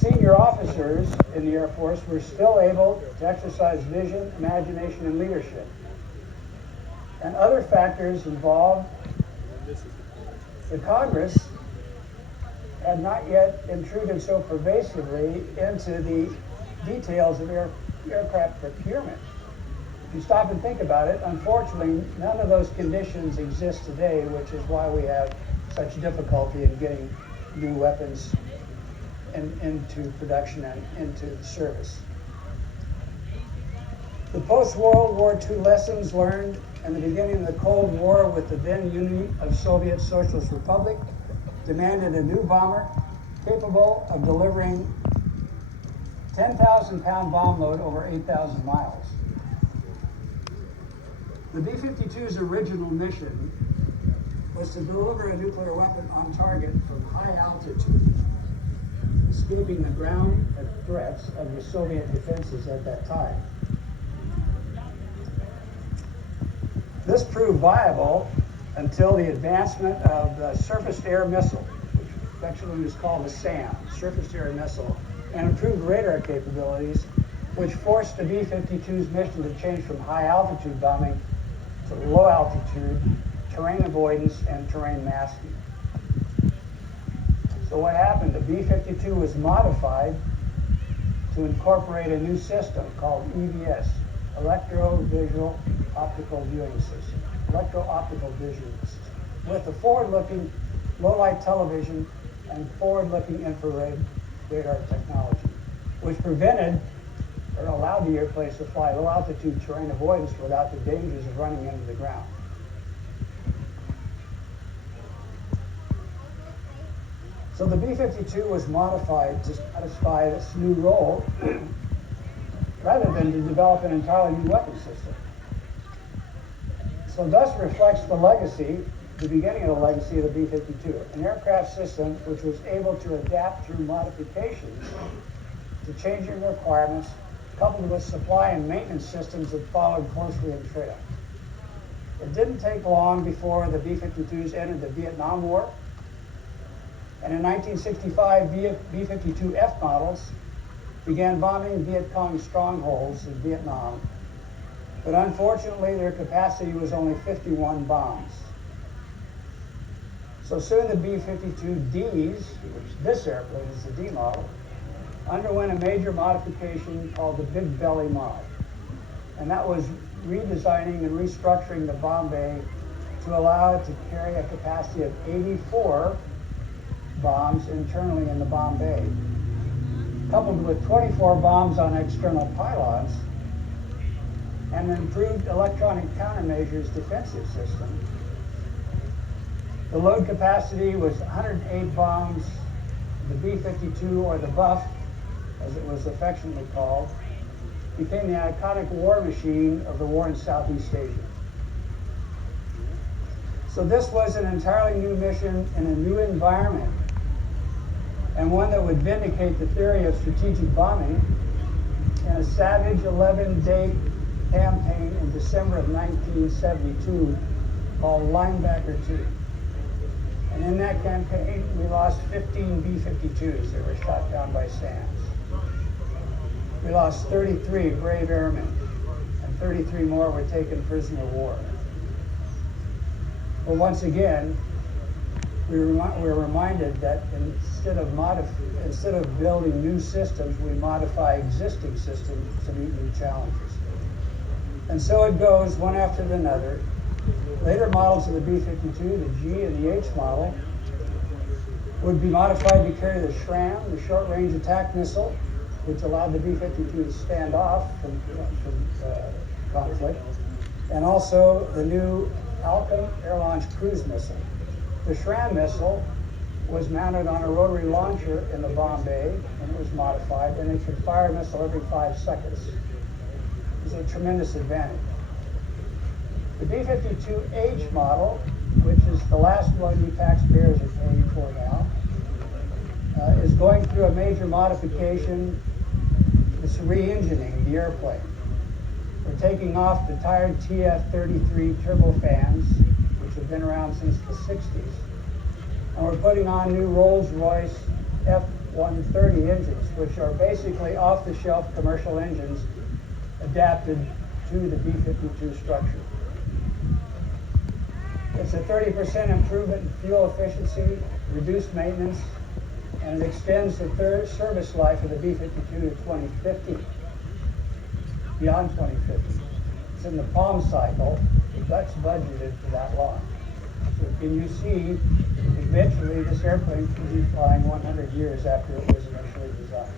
senior officers in the Air Force were still able to exercise vision, imagination, and leadership. And other factors involved, the Congress had not yet intruded so pervasively into the details of aircraft procurement. If you stop and think about it, unfortunately, none of those conditions exist today, which is why we have such difficulty in getting new weapons into production and into service. The post-World War II lessons learned in the beginning of the Cold War with the then Union of Soviet Socialist Republic demanded a new bomber capable of delivering 10,000-pound bomb load over 8,000 miles. The B-52's original mission was to deliver a nuclear weapon on target from high altitude, escaping the ground threats of the Soviet defenses at that time. This proved viable until the advancement of the surface-to-air missile, which affectionately was called the SAM, surface-to-air missile, and improved radar capabilities, which forced the B-52's mission to change from high-altitude bombing to low-altitude terrain avoidance and terrain masking. So what happened? The B-52 was modified to incorporate a new system called EVS, Electro-Visual Optical Viewing System, Electro-Optical Vision System, with a forward-looking low-light television and forward-looking infrared radar technology, which prevented or allowed the airplanes to fly low-altitude terrain avoidance without the dangers of running into the ground. So the B-52 was modified to satisfy this new role rather than to develop an entirely new weapon system. So thus reflects the legacy, the beginning of the legacy of the B-52, an aircraft system which was able to adapt through modifications to changing requirements, coupled with supply and maintenance systems that followed closely in trail. It didn't take long before the B-52s entered the Vietnam War, and in 1965, B-52F models began bombing Viet Cong strongholds in Vietnam, but unfortunately their capacity was only 51 bombs. So soon the B-52Ds, which this airplane is the D model, underwent a major modification called the Big Belly mod. And that was redesigning and restructuring the bomb bay to allow it to carry a capacity of 84 bombs internally in the bomb bay, coupled with 24 bombs on external pylons and an improved electronic countermeasures defensive system. The load capacity was 108 bombs. The B-52, or the Buff, as it was affectionately called, became the iconic war machine of the war in Southeast Asia. So this was an entirely new mission in a new environment, and one that would vindicate the theory of strategic bombing in a savage 11-day campaign in December of 1972 called Linebacker 2. And in that campaign, we lost 15 B-52s that were shot down by SAMs. We lost 33 brave airmen, and 33 more were taken prisoner of war. But once again, we were reminded that instead of building new systems, we modify existing systems to meet new challenges. And so it goes one after another. Later models of the B-52, the G and the H model, would be modified to carry the SRAM, the short-range attack missile, which allowed the B-52 to stand off from conflict, and also the new Alchem air-launched cruise missile. The SRAM missile was mounted on a rotary launcher in the bomb bay, and it was modified, and it could fire a missile every 5 seconds. It was a tremendous advantage. The B-52H model, which is the last one you taxpayers are paying for now, is going through a major modification. It's re-engineering the airplane. We're taking off the tired TF-33 turbofans, which have been around since the 60s. And we're putting on new Rolls-Royce 130 engines, which are basically off-the-shelf commercial engines adapted to the B-52 structure. It's a 30% improvement in fuel efficiency, reduced maintenance, and it extends the service life of the B-52 to 2050, beyond 2050. It's in the Palm cycle, that's budgeted for that long. So can you see, eventually this airplane could be flying 100 years after it was initially designed.